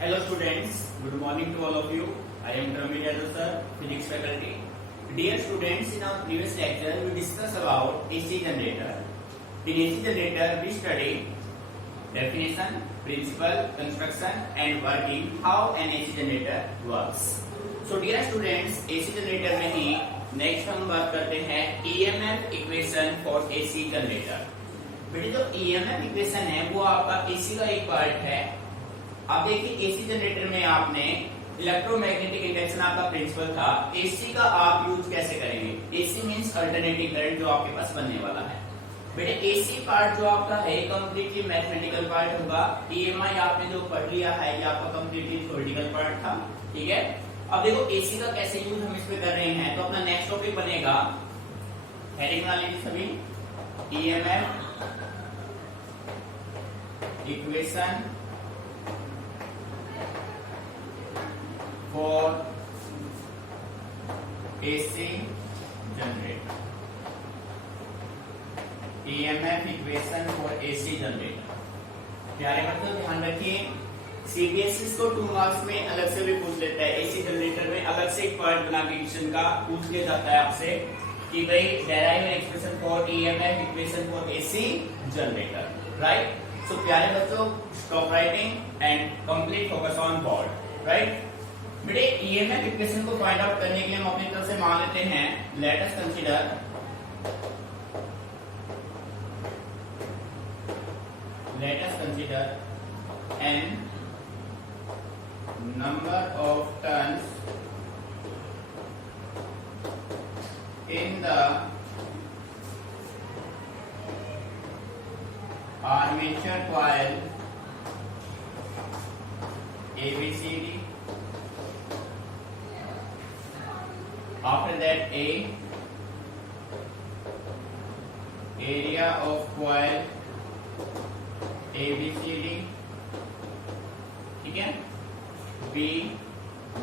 Hello students, good morning to all of you. I am Dramit Yadav sir, physics faculty. Dear students, in our previous lecture we discussed about AC generator. In AC generator we studied definition, principle, construction and working how an AC generator works. So dear students, AC generator में ही next हम बात करते हैं EMF equation for AC generator. बेटे जो EMF equation है वो आपका AC का एक पार्ट है. आप देखिए एसी जनरेटर में आपने इलेक्ट्रोमैग्नेटिक इंडक्शन आपका प्रिंसिपल था. एसी का आप यूज कैसे करेंगे? एसी मींस अल्टरनेटिंग करंट जो आपके पास बनने वाला है. बेटे एसी पार्ट जो आपका है कंप्लीटली मैथमेटिकल पार्ट होगा. ईएमआई आपने जो पढ़ लिया है ये आपका कंप्लीटली थ्योरेटिकल पार्ट था. ठीक है. अब देखो एसी का कैसे यूज हम इस पे कर रहे हैं. तो अपना नेक्स्ट टॉपिक बनेगा, हेडिंग बना लीजिए सभी, EMF equation for AC generator. EMF equation for AC generator. प्यारे बच्चों ध्यान रखिए, सीबीएसई इसको 2 मार्क्स में अलग से भी पूछ लेता है. एसी जनरेटर में अलग से एक पार्ट बना के क्वेश्चन का पूछ लिया जाता है आपसे कि भाई derive an expression for EMF equation for AC generator. Right. So प्यारे बच्चों, stop writing and complete focus on board. Right. बेटे ईएमएफ इक्वेशन को फाइंड आउट करने के लिए हम अपनी तरफ से मान लेते हैं, let us consider N number of turns in the armature coil ABCD. After that, area of coil ABCD. ठीक है. B,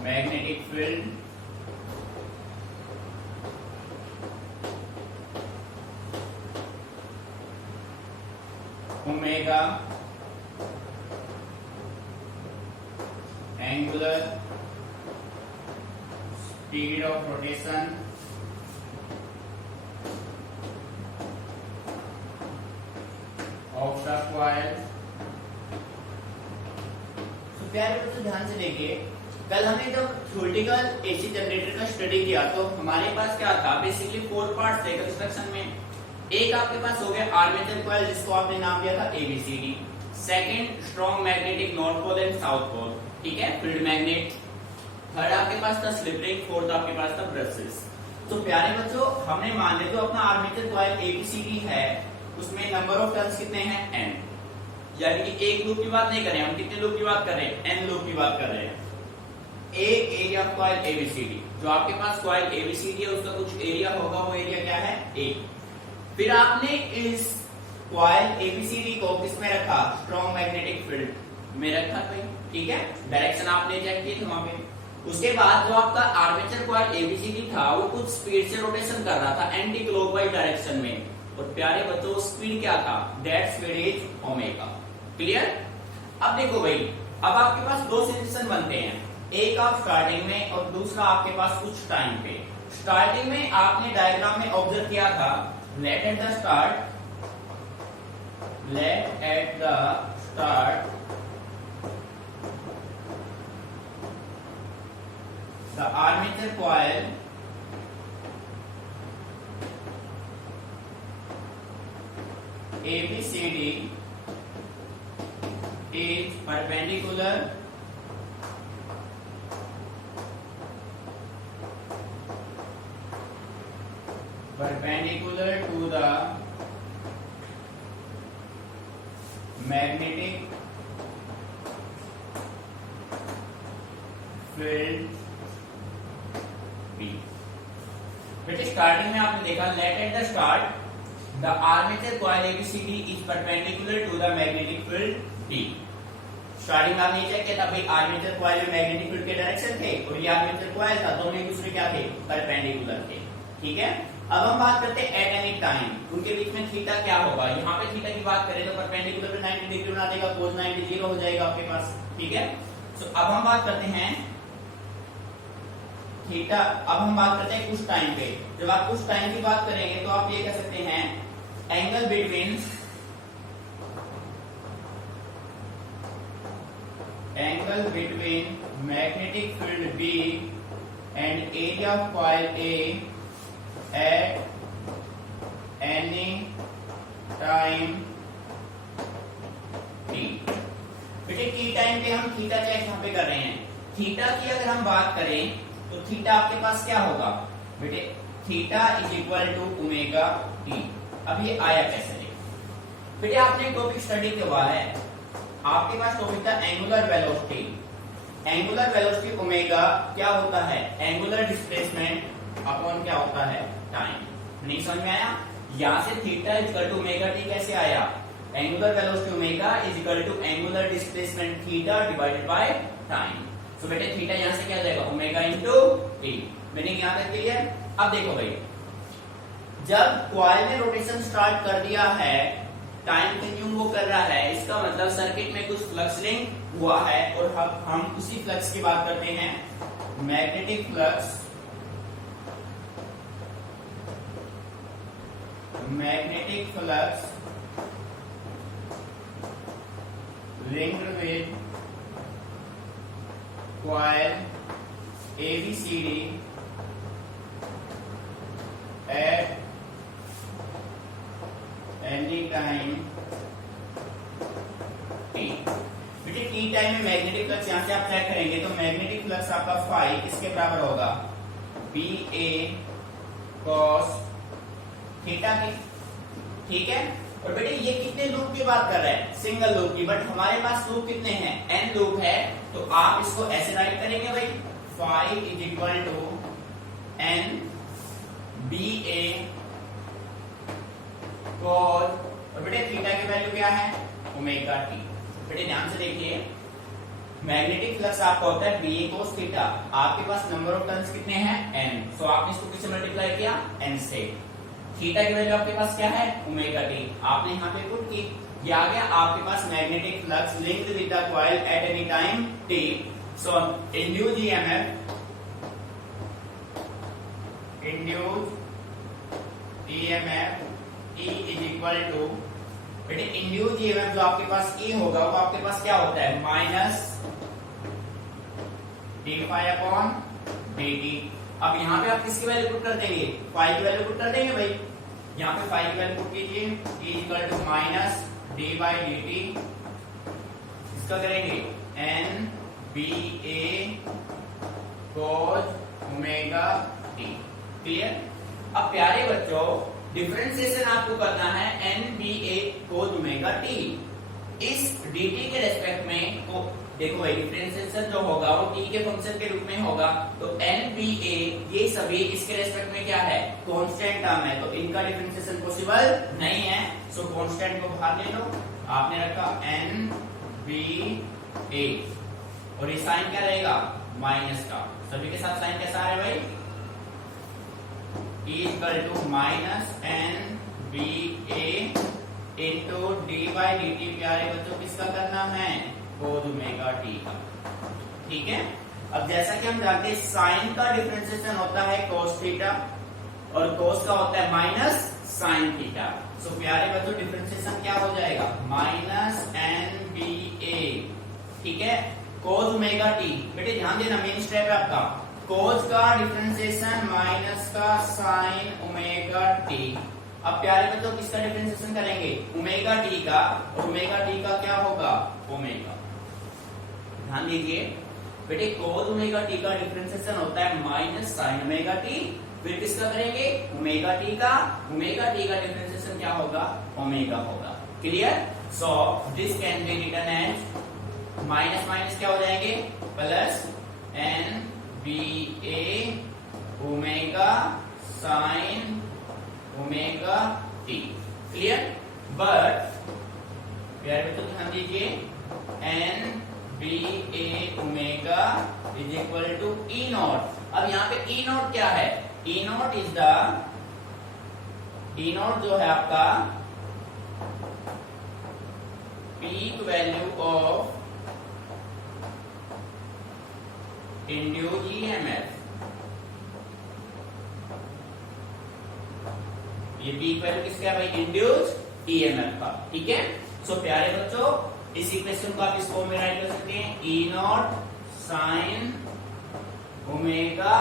magnetic field. Omega, angular speed of rotation, of the coil. तो प्यारे बच्चों ध्यान से देखिए, कल हमने जब थ्योरेटिकल एसी जनरेटर का स्टडी किया तो हमारे पास क्या था, बेसिकली 4 पार्ट्स थे कंस्ट्रक्शन में. एक आपके पास हो गया आर्मेचर कॉइल जिसको आपने नाम दिया था ABCD. Second, strong magnetic north pole and south pole. ठीक है, फील्ड मैग्नेट. थर्ड आपके पास था स्लिप रिंग. फोर्थ आपके पास था ब्रशेस. तो प्यारे बच्चों हमने मान लिया तो अपना आर्मेचर कॉइल ABCD है, उसमें नंबर ऑफ टर्न्स कितने हैं? n. यानी कि एक लूप की बात नहीं कर रहे हैं हम, कितने लूप की बात कर रहे हैं? n लूप की बात कर रहे हैं. एक एरिया ऑफ कॉइल ABCD, जो आपके पास कॉइल ABCD है उसका कुछ एरिया होगा, वो एरिया क्या है? A. फिर आपने इस कॉइल ABCD को किसमें रखा? स्ट्रॉन्ग मैग्नेटिक फील्ड में रखा भाई. ठीक है, डायरेक्शन आपने चेक किए थे वहां पे. उसके बाद जो आपका आर्मेचर कॉइल ABCD था वो कुछ स्पीड से रोटेशन कर रहा था एंटी क्लॉकवाइज डायरेक्शन में. और प्यारे बच्चों स्पीड क्या था? That speed is omega. Clear. अब देखो भाई, अब आपके पास 2 सिचुएशन बनते हैं, एक आप स्टार्टिंग में और दूसरा आपके पास कुछ टाइम पे. स्टार्टिंग में आपने डायग्राम में ऑब्जर्व किया था, let at the start the armature coil ABCD is perpendicular to the magnetic field B. बेटे स्टार्टिंग में आपने देखा, let at the start the armature coil ABCD is perpendicular to the magnetic field B. Starting में आपने check किया था भाई armature coil में मैग्नेटिक फील्ड के डायरेक्शन थे और ये आर्मेचर कॉइल था, दोनों एक दूसरे क्या थे? परपेंडिकुलर थे. ठीक है. अब हम बात करते हैं एट एनी टाइम, उनके बीच में थीटा क्या होगा. यहाँ पे थीटा की बात करें तो परपेंडिकुलर पे 90 डिग्री बना देगा, कोस 90 0 हो जाएगा आपके पास. ठीक है. तो अब हम बात करते हैं थीटा। अब हम बात करते हैं कुछ टाइम पे। जब आप कुछ टाइम की बात करेंगे तो आप ये कह सकते हैं angle between magnetic field B and area of coil A at any time t। बेटे t टाइम पे हम थीटा चेक यहाँ पे कर रहे हैं। थीटा की अगर हम बात करें तो थीटा आपके पास क्या होगा बेटे, theta is equal to omega t. अब ये आया कैसे बेटे, आपने टॉपिक स्टडी करवा है, आपके पास टॉपिक था angular velocity. Angular velocity omega क्या होता है, एंगुलर डिस्प्लेसमेंट अपॉन क्या होता है, टाइम। नहीं समझ में आया? यहां से theta is equal to omega t कैसे आया, angular velocity omega is equal to angular displacement theta divided by time. So बेटे थीटा यहां से क्या जाएगा, ओमेगा इनटू टी। मीनिंग यहां तक क्लियर? अब देखो भाई, जब कॉइल ने रोटेशन स्टार्ट कर दिया है, टाइम कंज्यूम वो कर रहा है, इसका मतलब सर्किट में कुछ फ्लक्स लिंक हुआ है। और हम उसी फ्लक्स की बात करते हैं, magnetic flux. Magnetic flux linked with coil ABCD at any time t। बेटे t टाइम में मैग्नेटिक फ्लक्स यहां से आप चेक करेंगे तो मैग्नेटिक फ्लक्स आपका फाई किसके बराबर होगा, बी ए कॉस थीटा की। ठीक है, और बेटे ये कितने लूप की बात कर रहे हैं, सिंगल लूप की। बट हमारे पास लूप कितने हैं, एन लूप है। तो आप इसको ऐसे राइट करेंगे भाई, phi is equal to N B A cos, और बेटे थीटा की वैल्यू क्या है, ओमेगा टी। बेटे ध्यान से देखिए, मैग्नेटिक फ्लक्स आपका होता है बी ए कॉस थीटा। आपके पास नंबर ऑफ टर्न्स कितने हैं, एन। सो आपने इसको किससे मल्टीप्लाई किया, एन से। थीटा की वैल्यू आपके पास क्या है, ओमेगा टी। आपने यहाँ पे पुट की, ये आ गया आपके पास magnetic flux linked with the coil at any time t. So induced EMF, E is equal to, बेटे इंड्यूस्ड ईएमएफ जो आपके पास E होगा वो आपके पास क्या होता है, minus d phi upon d t. अब यहाँ पे आप किसकी वैल्यू पुट कर देंगे, फाई की वैल्यू पुट कर देंगे भाई। यहाँ पे फाई की वैल्यू पुट कीजिए, E equal to minus d by d t. इसका करेंगे N B A cos omega t. Clear? अब प्यारे बच्चों, डिफरेंशिएशन आपको करना है N B A cos omega t. इस डी टी के रेस्पेक्ट में तो देखो भाई, डिफरेंशिएशन जो होगा वो t के फंक्शन के रूप में होगा। तो एन बी ए ये सभी इसके रेस्पेक्ट में क्या है, कांस्टेंट टर्म है, तो इनका डिफरेंशिएशन पॉसिबल नहीं है। सो कांस्टेंट को बाहर ले लो, आपने रखा एन बी ए, और ये साइन क्या रहेगा, माइनस का। सभी के साथ साइन कैसा आ रहा है भाई, E equal to minus N B A into d by d t. प्यारे बच्चों किसका करना है, cos ओमेगा टी का। ठीक है, अब जैसा कि हम जानते हैं साइन का डिफरेंशिएशन होता है cos थीटा, और cos का होता है माइनस साइन थीटा। सो प्यारे बच्चों डिफरेंशिएशन क्या हो जाएगा, माइनस एन बी ए। ठीक है, cos ओमेगा टी। बेटे ध्यान देना, मेन स्टेप है आपका, cos का डिफरेंशिएशन माइनस का साइन ओमेगा टी। अब प्यारे बच्चों किसका डिफरेंशिएशन करेंगे, ओमेगा टी का, और ओमेगा टी का क्या होगा, ओमेगा। ध्यान दीजिए बेटे, cos ओमेगा टी का डिफरेंशिएशन होता है माइनस साइन ओमेगा टी। फिर किसका करेंगे, ओमेगा टी का। ओमेगा टी का डिफरेंशिएशन क्या होगा, ओमेगा होगा। Clear? So this can be written as minus minus क्या हो जाएंगे, plus N B A omega sine omega t. Clear? But प्यारे बच्चों ध्यान दीजिए, N B A omega is equal to E naught. अब यहाँ पे ई नॉट क्या है, ई not is the, E not जो है आपका peak value of induce EMF, ये पी वैल्यू किसका है भाई, इंड्यूस ईएमएफ का। ठीक है, सो प्यारे बच्चों इस इक्वेशन को आप इस फॉर्म में राइट कर सकते हैं, E naught sine omega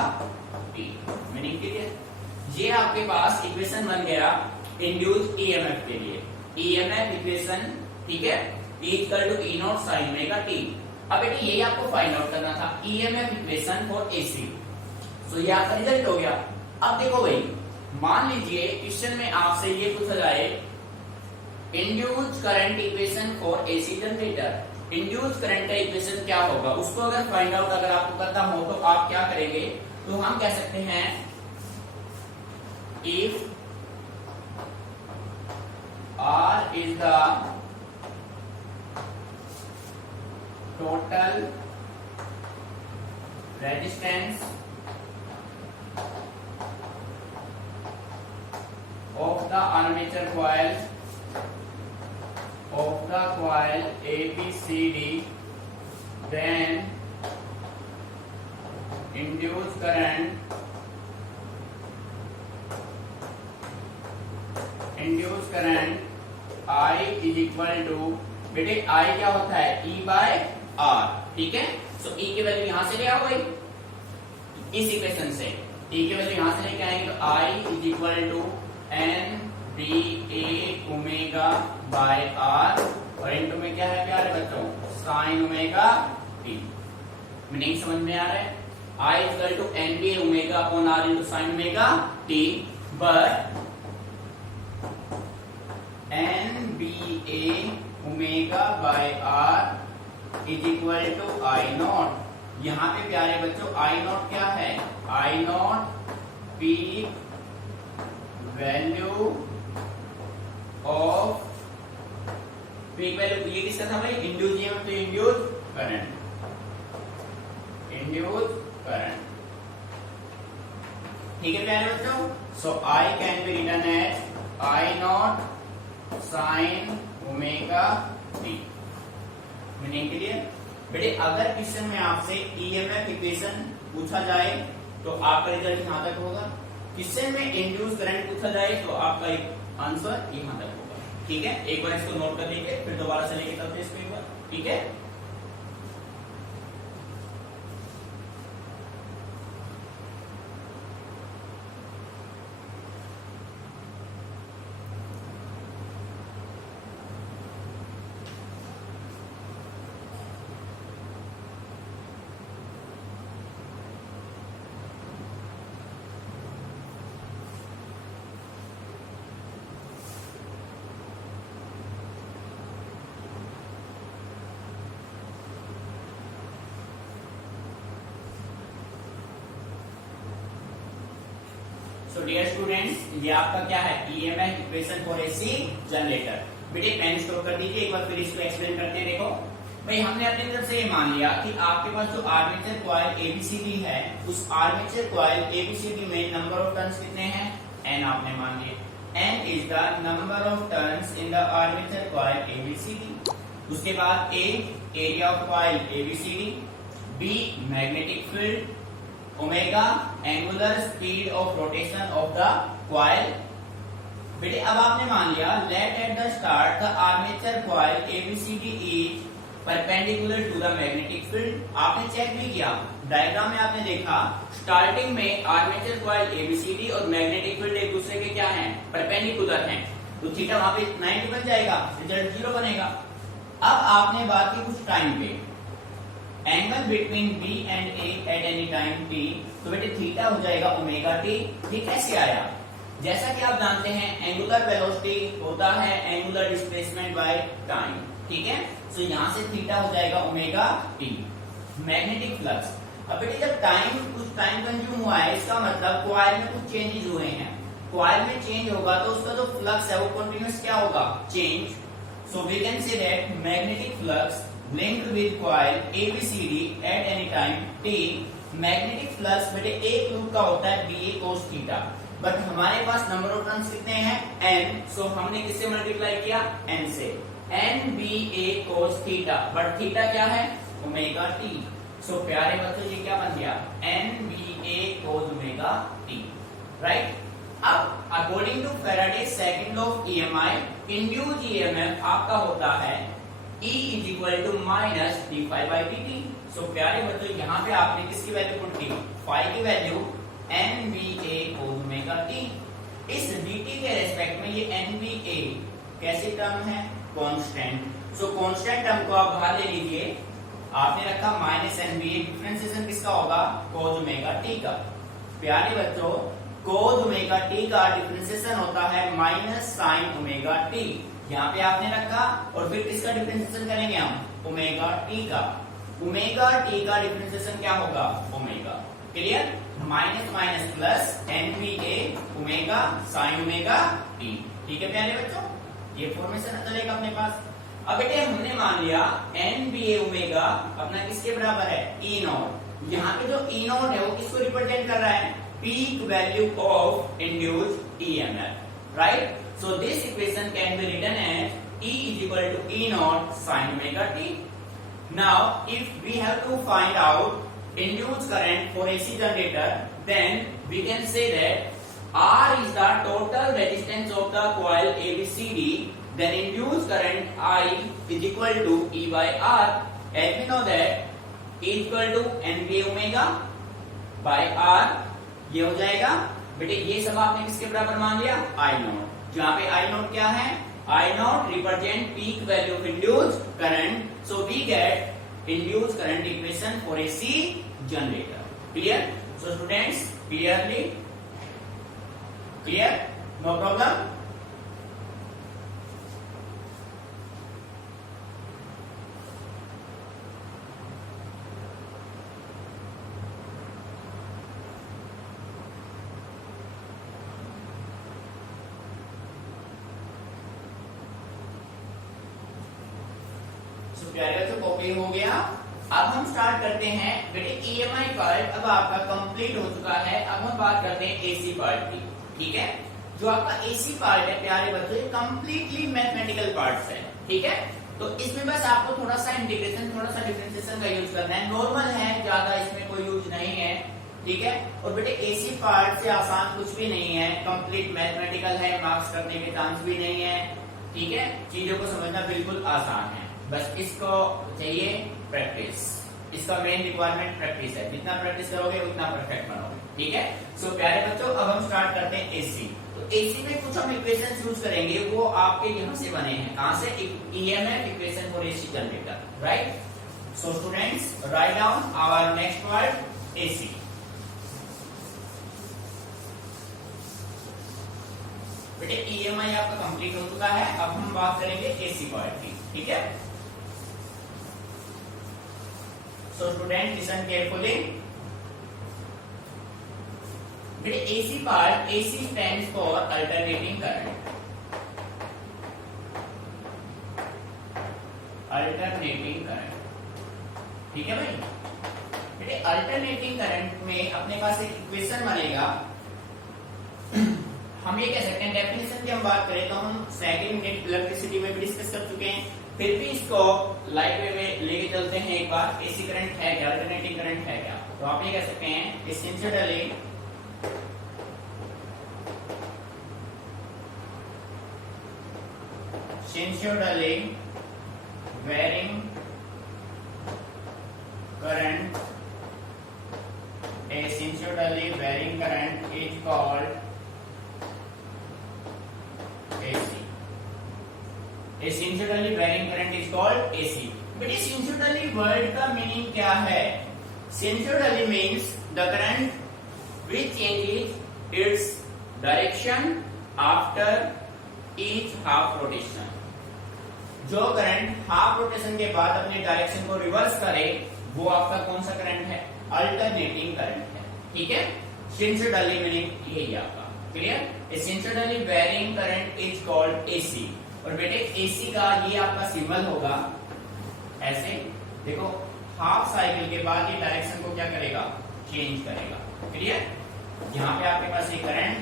t. Meaning clear, ये आपके पास इक्वेशन बन गया इंड्यूस ईएमएफ के लिए, ईएमएफ इक्वेशन। ठीक है, E equal to E naught sine omega t. अब बेटे यही आपको फाइंड आउट करना था, EMF equation for AC. So ये आपका रिजल्ट हो गया। अब देखो भाई, मान लीजिए क्वेश्चन में आपसे ये पूछा जाए induce current equation for AC generator. Induce current का इक्वेशन क्या होगा, उसको अगर फाइंड आउट अगर आपको करना हो तो आप क्या करेंगे, तो हम कह सकते हैं if R is the total resistance of the armature coil ABCD, then induced current I is equal to, बेटे I क्या होता है, E by R। ठीक है, सो E की वैल्यू यहां से ले आओ भाई, इस इक्वेशन से E की वैल्यू यहां से लेके आएंगे तो I is equal to NBA omega by R, और इनटू में क्या है प्यारे बच्चों, साइन ओमेगा T। मीनिंग समझ में आ रहा है, I is equal to NBA omega upon R into sine omega T, but NBA omega by R is equal to I naught. यहाँ पे प्यारे बच्चों I नॉट क्या है, I naught peak value of, peak value ये किसका था भाई, इंड्यूस ईएमएफ, तो इंड्यूस करंट। ठीक है प्यारे बच्चों, so I can be written as I naught sine omega t. Meaning clear बेटे, अगर क्वेश्चन में आपसे ईएमएफ इक्वेशन पूछा जाए तो आपका रिजल्ट यहां तक होगा, क्वेश्चन में इंड्यूस करंट पूछा जाए तो आपका आंसर यहां तक होगा। ठीक है, एक बार इसको नोट कर लीजिए, फिर दोबारा से लेके चलते इसको एक बार। ठीक है, सो डियर स्टूडेंट्स, ये आपका क्या है, EMF equation for AC generator. बेटे पेन स्टॉप कर दीजिए, एक बार फिर इसको एक्सप्लेन करते हैं। देखो भाई, हमने अपनी तरफ से ये मान लिया कि आपके पास जो आर्मेचर कॉइल एबीसीडी है, उस आर्मेचर कॉइल एबीसीडी में नंबर ऑफ टर्न्स कितने हैं, एन आपने मान लिए। N is the number of turns in the armature coil ABCD. उसके बाद A area of coil ABCD, B magnetic field, omega angular speed of rotation of the coil. बेटे अब आपने मान लिया let at the start the armature coil ABCD is perpendicular to the magnetic field. आपने check भी किया, diagram में आपने देखा स्टार्टिंग में आर्मेचर कॉइल एबीसीडी और मैग्नेटिक फील्ड एक दूसरे के क्या हैं, परपेंडिकुलर हैं, तो थीटा वहां पे 90 बन जाएगा, रिजल्ट 0 बनेगा। अब आपने बात की कुछ टाइम पे, angle between B and A at any time t, तो बेटे थीटा हो जाएगा ओमेगा टी। ठीक कैसे आया, जैसा कि आप जानते हैं एंगुलर वेलोसिटी होता है एंगुलर डिस्प्लेसमेंट बाय टाइम। ठीक है, तो यहां से थीटा हो जाएगा ओमेगा टी। मैग्नेटिक फ्लक्स, अब बेटे जब कुछ टाइम कंज्यूम हुआ है, इसका मतलब कॉइल में कुछ चेंजेस हुए हैं। कॉइल में चेंज होगा तो उसका जो फ्लक्स है वो कंटिन्यूअस क्या होगा, change. So we can say that magnetic flux linked with coil ABCD at any time T। Magnetic flux बेटे एक लूप का होता है BA cos थीटा, बट हमारे पास नंबर ऑफ टर्न्स कितने हैं, n। सो हमने किससे मल्टीप्लाई किया, n से, n BA cos theta, but theta क्या है, ओमेगा टी। सो प्यारे बच्चों ये क्या बन गया, NBA cos omega t, right. अब according to Faraday second law of EMI, induced EMF आपका होता है E is equal to minus d∅dt। So प्यारे बच्चों यहाँ पे आपने किसकी वैल्यू पुट की, फाई की value NBA cos omega t। इस dt के रेस्पेक्ट में ये NBA कैसे टर्म है, कांस्टेंट। सो कांस्टेंट टर्म को आप बाहर ले लीजिए, आपने रखा माइनस NBA, डिफरेंशिएशन किसका होगा, cos ओमेगा t का। प्यारे बच्चों cos ओमेगा t का डिफरेंशिएशन होता है माइनस sin ओमेगा t, यहाँ पे आपने रखा, और फिर किसका डिफरेंशिएशन करेंगे हम, ओमेगा t का। ओमेगा t का डिफरेंशिएशन क्या होगा, omega. Clear, minus minus plus NBA omega sin omega t। ठीक है प्यारे बच्चों, ये फॉर्मेशन चलेगा अपने पास। अब बेटे हमने मान लिया NBA ओमेगा अपना किसके बराबर है, E नॉट। यहाँ पे जो E नॉट है वो किसको रिप्रेजेंट कर रहा है, peak value of induced EMF, right. So this equation can be written as E is equal to E naught sin omega t. Now if we have to find out induced current for AC generator, then we can say that R is the total resistance of the coil ABCD, then induced current I is equal to E by R, as we know that E is equal to NBA omega by R। ये हो जाएगा बेटे, ये सब आपने किसके बराबर मान लिया, I नॉट। यहाँ पे I नॉट क्या है, I naught represent peak value of induced current, so we get induced current equation for AC generator. Clear? So students, clear? No problem? प्यारे बच्चों कॉपी हो गया। अब हम स्टार्ट करते हैं बेटे EMI पार्ट अब आपका कंप्लीट हो चुका है। अब हम बात करते हैं AC पार्ट की, ठीक है। जो आपका AC पार्ट है प्यारे बच्चों, ये कंप्लीटली मैथमेटिकल पार्ट्स है, ठीक है। तो इसमें बस आपको थोड़ा सा इंटीग्रेशन, थोड़ा सा डिफरेंशिएशन का यूज करना है। नॉर्मल है, ज्यादा इसमें कोई यूज नहीं है, ठीक है। और बेटे AC पार्ट से आसान कुछ भी नहीं है, कंप्लीट मैथमेटिकल है, मार्क्स करने के चांस भी नहीं है, ठीक है। चीजों को समझना बिल्कुल आसान है, बस इसको चाहिए प्रैक्टिस। इसका मेन रिक्वायरमेंट प्रैक्टिस है, जितना प्रैक्टिस करोगे उतना परफेक्ट बनोगे, ठीक है। सो प्यारे बच्चों अब हम स्टार्ट करते हैं AC। तो AC में कुछ हम इक्वेशंस यूज करेंगे, वो आपके यहाँ से बने हैं, कहां से, EMF equation for AC generator, right. So students write down our next word AC। बेटे EMI आपका कंप्लीट हो चुका है, अब हम बात करेंगे AC पार्ट की, ठीक है। So student listen carefully. बेटे AC part, AC stands for alternating current. Alternating current, ठीक है भाई। बेटे alternating current में अपने पास एक इक्वेशन बनेगा। हम ये कह सकते हैं, डेफिनेशन की हम बात करें तो हम सेकंड यूनिट इलेक्ट्रिसिटी में भी डिस्कस कर चुके हैं, फिर भी इसको लाइट वे में लेके चलते हैं एक बार। AC करंट है क्या, अल्टरनेटिंग करंट है क्या, तो आप ये कह सकते हैं essentially varying current, essentially varying current is called AC. Essentially varying current is called AC. But essentially word का meaning क्या है? Essentially means the current which changes its direction after each half rotation. जो current half rotation के बाद अपने direction को reverse करे वो आपका कौन सा करंट है? अल्टरनेटिंग करंट है, ठीक है। सिंसिडली मीनिंग यही आपका क्लियर। Sinusoidally varying current is called AC। और बेटे AC का ये आपका सिंबल होगा ऐसे, देखो हाफ साइकिल के बाद ये डायरेक्शन को क्या करेगा? चेंज करेगा, क्लियर। यहाँ पे आपके पास ये करंट,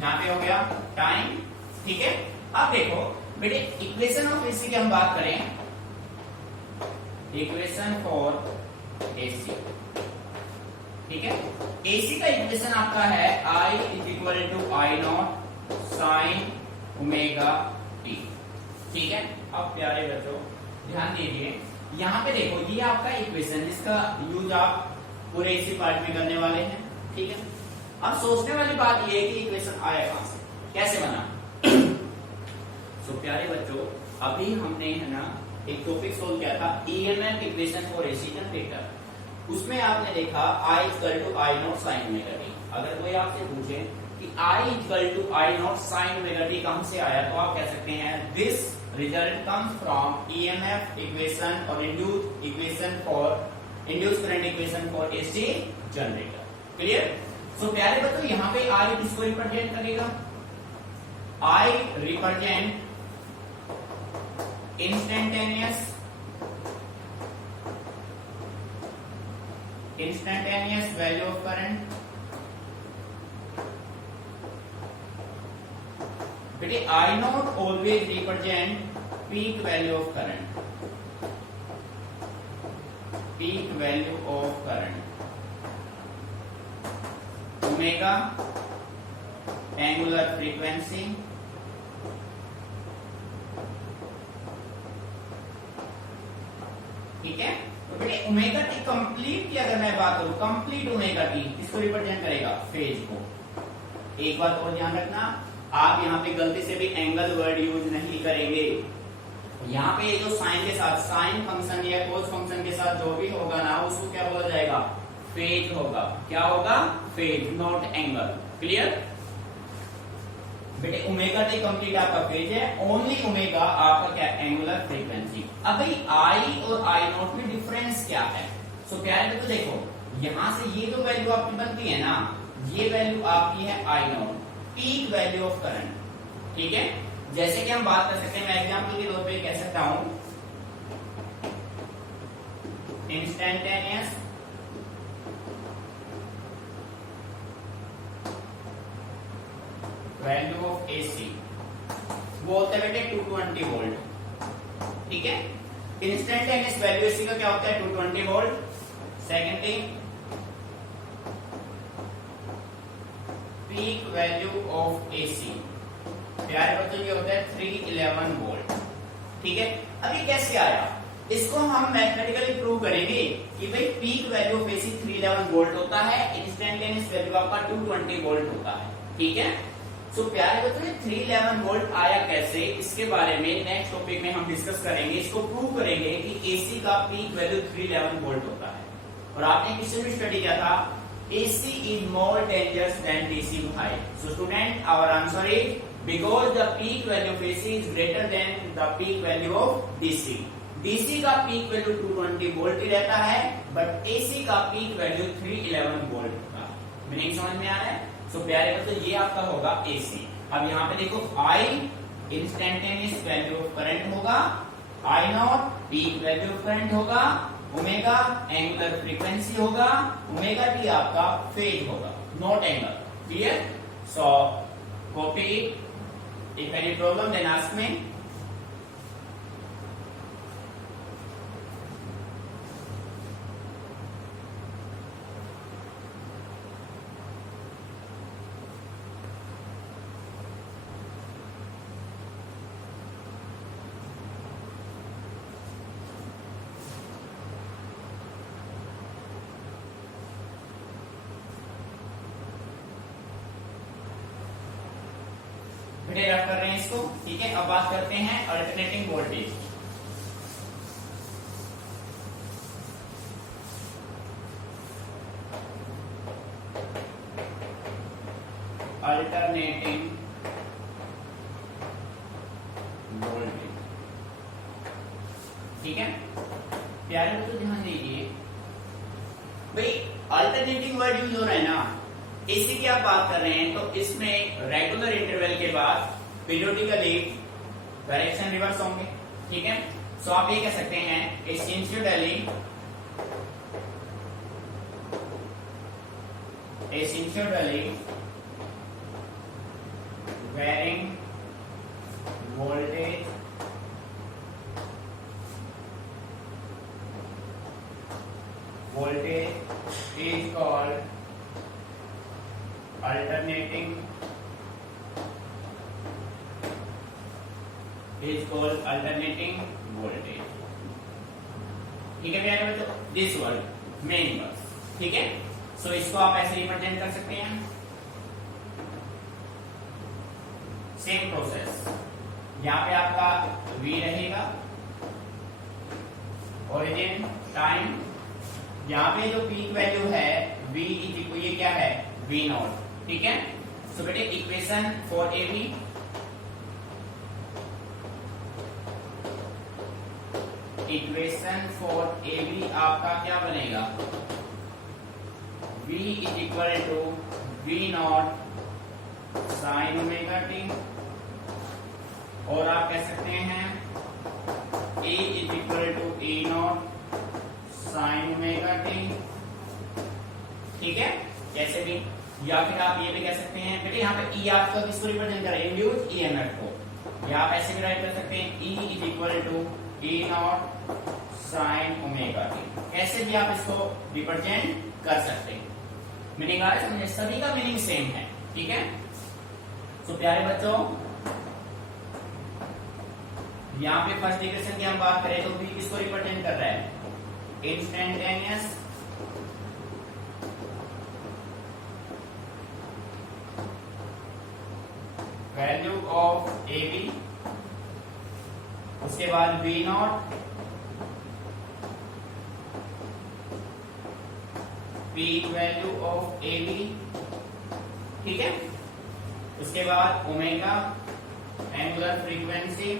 यहाँ पे हो गया टाइम, ठीक है। अब देखो बेटे इक्वेशन ऑफ AC की हम बात करें, इक्वेशन फॉर AC, ठीक है। AC का इक्वेशन आपका है I is equal to I naught sine omega t, ठीक है। अब प्यारे बच्चों ध्यान दीजिए, यहाँ पे देखो ये आपका इक्वेशन जिसका यूज आप पूरे इसी पार्ट में करने वाले हैं, ठीक है। अब सोचने वाली बात ये है कि इक्वेशन आया कहां से, कैसे बना। तो प्यारे बच्चों अभी हमने है ना एक टॉपिक सोल्व किया था EMF equation for AC generator, उसमें आपने देखा I equal to I naught sine omega t। अगर कोई आपसे पूछे कि I equal to I naught sine omega t कहां से आया, तो आप कह सकते हैं this result comes from EMF equation और induce current equation for AC generator. Clear. So प्यारे बच्चों यहाँ पे I किसको रिप्रेजेंट करेगा, I represent instantaneous value of current। बेटे I not always represent peak value of current, peak value of current. Omega angular frequency, ठीक है। तो बेटे ओमेगा टी कंप्लीट की अगर मैं बात करूं, कंप्लीट ओमेगा टी किसको रिप्रेजेंट करेगा, फेज को। एक बात और ध्यान रखना, आप यहाँ पे गलती से भी एंगल वर्ड यूज नहीं करेंगे। यहाँ पे ये जो साइन के साथ, साइन फंक्शन या कोस फंक्शन के साथ जो भी होगा ना उसको क्या बोला जाएगा, फेज होगा। क्या होगा, फेज, नॉट एंगल। क्लियर। बेटे ओमेगा टी कंप्लीट आपका फेज है, ओनली ओमेगा आपका क्या, एंगुलर फ्रीक्वेंसी। अब भाई आई और आई नॉट में डिफरेंस क्या है। सो क्या है, तो देखो यहां से ये जो वैल्यू आपकी बनती है ना, ये वैल्यू आपकी है I naught, peak value of current, ठीक है। जैसे कि हम बात कर सकते हैं, मैं एग्जांपल के तौर पे कह सकता हूं इंस्टेंटेनियस वैल्यू ऑफ AC, वो होता है बेटे 220 वोल्ट, ठीक है। इंस्टेंटेनियस वैल्यू AC का क्या होता है, 220 volt. Second thing, peak value of AC प्यारे बच्चों ये होता है 311 वोल्ट, ठीक है। अभी कैसे आया, इसको हम मैथमेटिकली प्रूव करेंगे कि भाई peak value of AC 311 volt होता है, इंस्टेंटेनियस वैल्यू आपका 220 वोल्ट होता है, ठीक है। सो प्यारे बच्चों 311 वोल्ट आया कैसे, इसके बारे में नेक्स्ट टॉपिक में हम डिस्कस करेंगे। इसको प्रूव करेंगे कि AC का पीक वैल्यू 311 वोल्ट होता है। और आपने किससे भी स्टडी किया था, AC is more dangerous than DC high। So student, our answer is because the peak value of AC is greater than the peak value of DC। DC का peak value 220 volt ही रहता है, but AC का peak value 311 volt होता है। Meaning समझ में आ रहा है। सो प्यारे बच्चों ये आपका होगा AC। अब यहाँ पे देखो I instantaneous value of current होगा, I naught peak value of current होगा, ओमेगा एंगुलर फ्रीक्वेंसी होगा, ओमेगा टी आपका फेज होगा, not angle. Clear. So copy it. If any problem then ask me. Rough कर रहे हैं इसको, ठीक है। अब बात करते हैं अल्टरनेटिंग वोल्टेज। अल्टरनेटिंग वोल्टेज, ठीक है। प्यारे बच्चों ध्यान दीजिए, भाई अल्टरनेटिंग वर्ड यूज हो रहा है ना, AC की आप बात कर रहे हैं तो इसमें रेगुलर इंटरवल के बाद पीरियोडिकली डायरेक्शन रिवर्स होंगे, ठीक है। सो आप ये कह सकते हैं essentially varying voltage voltage is called alternating voltage। ठीक है प्यारे बच्चों, दिस वर्ड मेन वर्ड, ठीक है। सो इसको आप ऐसे रिप्रेजेंट कर सकते हैं, सेम प्रोसेस। यहाँ पे आपका V रहेगा, ओरिजिन टाइम, यहाँ पे जो पीक वैल्यू है V इज इक्वल, ये क्या है V नॉट, ठीक है। सो बेटे equation for AB, equation for AB आपका क्या बनेगा, V is equal to V naught sine omega t, और आप कह सकते हैं E is equal to E naught sine omega t, ठीक है। जैसे भी, या फिर आप ये भी कह सकते हैं बेटे यहाँ पे E आपका किसको रिप्रेजेंट कर रहा है, इंड्यूस EMF को, या आप ऐसे भी राइट कर सकते हैं E is equal to E naught sine omega t, ऐसे भी आप इसको रिप्रेजेंट कर सकते हैं। मीनिंग आ रहा है समझे, सभी का मीनिंग सेम है, ठीक है। तो प्यारे बच्चों, यहाँ पे फर्स्ट इक्वेशन की हम बात करें तो V किसको रिप्रेजेंट कर रहा है, इंस्टेंटेनियस वैल्यू ऑफ AB, उसके बाद V not peak value of AB, ठीक है। उसके बाद ओमेगा एंगुलर फ्रीक्वेंसी,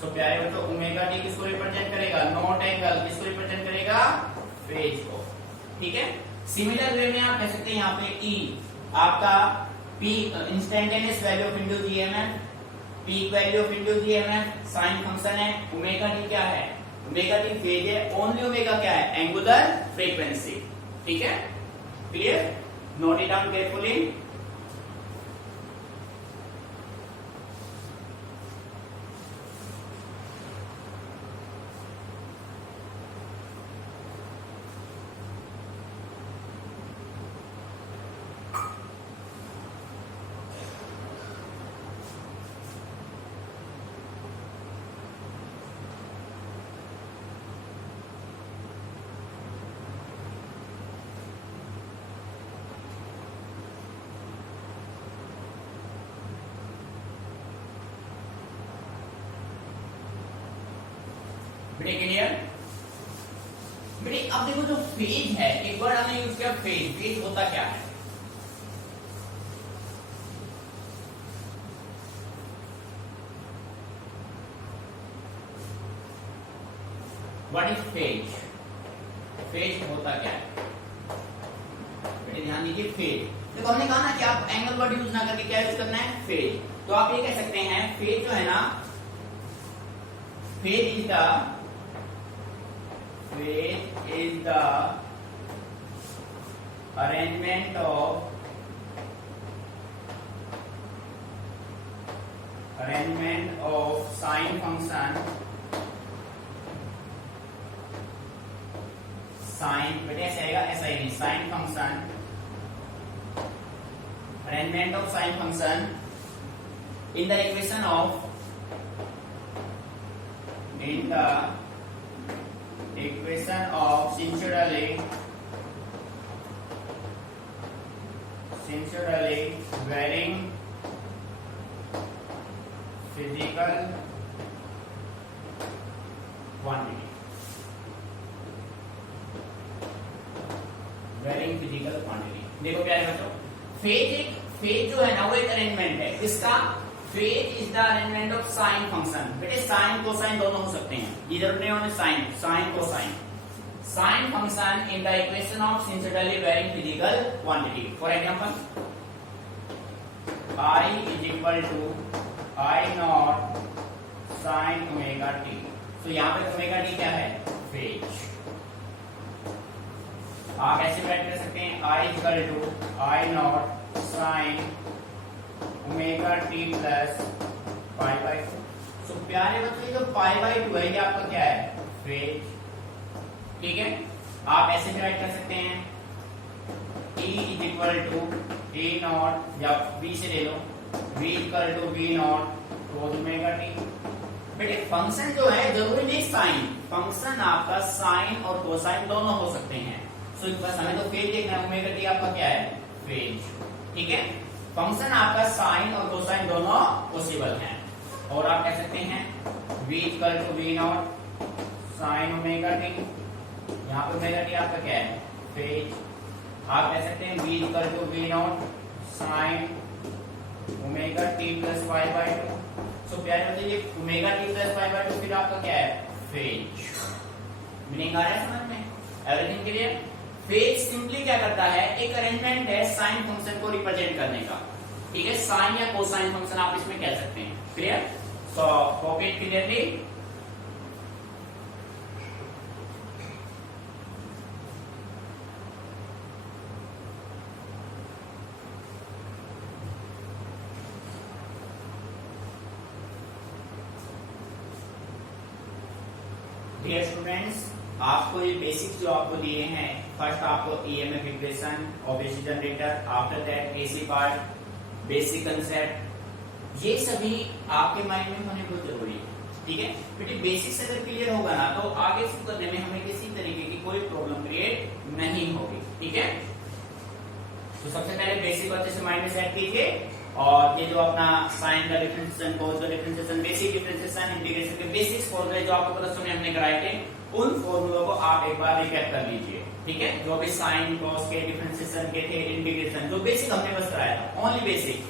तो प्यारे बच्चों ओमेगा टी किसको रिप्रेजेंट करेगा, नॉट एंगल, किसको रिप्रेजेंट करेगा, फेज को, ठीक है। सिमिलर वे में आप कह सकते हैं यहाँ पे E आपका peak instantaneous value of induced EMF, peak value of induced EMF sine function है, ओमेगा टी क्या है, ओमेगा टी फेज है, ओनली ओमेगा क्या है, एंगुलर फ्रीक्वेंसी, ठीक है। Clear, note it down carefully. बेटे क्लियर, बेटे अब देखो जो फेज है, एक वर्ड हमने यूज किया फेज, फेज होता क्या है, व्हाट इज फेज, फेज होता क्या है बेटे, ध्यान दीजिए फेज। देखो हमने कहा ना कि आप एंगल वर्ड यूज ना करके क्या यूज करना है, फेज। तो आप ये कह सकते हैं फेज जो है ना, phase is the arrangement of sine function, sine बेटे ऐसे आएगा, ऐसा ही नहीं, sine function, arrangement of sine function in the equation of sinusoidally varying physical quantity, देखो प्यारे बच्चों, फेज जो है ना वो एक अरेंजमेंट है, इसका phase is the arrangement of sine function. बेटे साइन कोसाइन दोनों हो सकते हैं, इधर ने होने sine cosine, sine function in the equation of sinusoidally varying physical quantity। For example I is equal to I naught sine omega T. तो यहाँ पे ओमेगा टी क्या है, फेज। आप ऐसे राइट कर सकते हैं I is equal to I naught sine omega T plus pi by 2। तो प्यारे बच्चों ये जो π/2 है ये आपका क्या है, फेज। ठीक है, आप ऐसे भी राइट कर सकते हैं E = A0 या V से ले लो, V = V0 cos ωt। बेटे फंक्शन जो है जरूरी नहीं साइन, फंक्शन आपका साइन और कोसाइन दोनों हो सकते हैं। सो बस हमें तो फेज देखना है, ओमेगा टी आपका क्या है, फेज। ठीक है, फंक्शन आपका साइन और कोसाइन दोनों पॉसिबल हैं। और आप कह सकते हैं V = V0 sin ωt, यहाँ पे ओमेगा टी आपका क्या है, फेज। आप कह सकते हैं V = V0 sin ωt + π/2। सो प्यारे बच्चे ये ωt + π/2 फिर आपका क्या है, फेज। मीनिंग आ रहा है समझ में, एवरीथिंग क्लियर। फेज सिंपली क्या करता है, एक अरेंजमेंट है साइन फंक्शन को रिप्रेजेंट करने का। ठीक है, साइन या कोसाइन फंक्शन आप इसमें कह सकते हैं। Clear, so copy it clearly. Dear students, आपको ये बेसिक्स जो आपको दिए हैं, फर्स्ट आपको EMF equation, OBC generator, after that AC part, basic concept, ये सभी आपके माइंड में होने बहुत जरूरी है। ठीक है बेटे, बेसिक्स अगर क्लियर होगा ना तो आगे शुरू करने में हमें किसी तरीके की कोई प्रॉब्लम क्रिएट नहीं होगी। ठीक है, तो सबसे पहले बेसिक अच्छे से माइंड में सेट कीजिए। और ये जो अपना साइन का डिफरेंशिएशन, कोस का डिफरेंशिएशन, बेसिक डिफरेंशिएशन, इंटीग्रेशन के बेसिक्स फॉर्मूले जो आपको पता सुने हमने कराए थे, उन फॉर्मूलों को आप एक बार रिकैप कर लीजिए। ठीक है, जो भी साइन कोस के डिफरेंशिएशन के थे, इंटीग्रेशन, जो बेसिक हमने बस कराया था, ओनली बेसिक,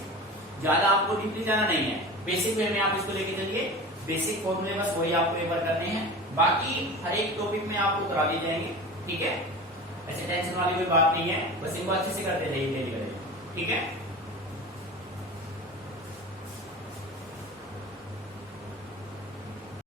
ज्यादा आपको डीपली जाना नहीं है। बेसिक वे में आप इसको लेके चलिए, बेसिक फॉर्मूले बस वही आपको एक बार करने हैं, बाकी हर एक टॉपिक में आपको करा दी जाएंगे। ठीक है, ऐसे टेंशन वाली कोई बात नहीं है, बस इनको अच्छे से करते जाइए डेली। ठीक है।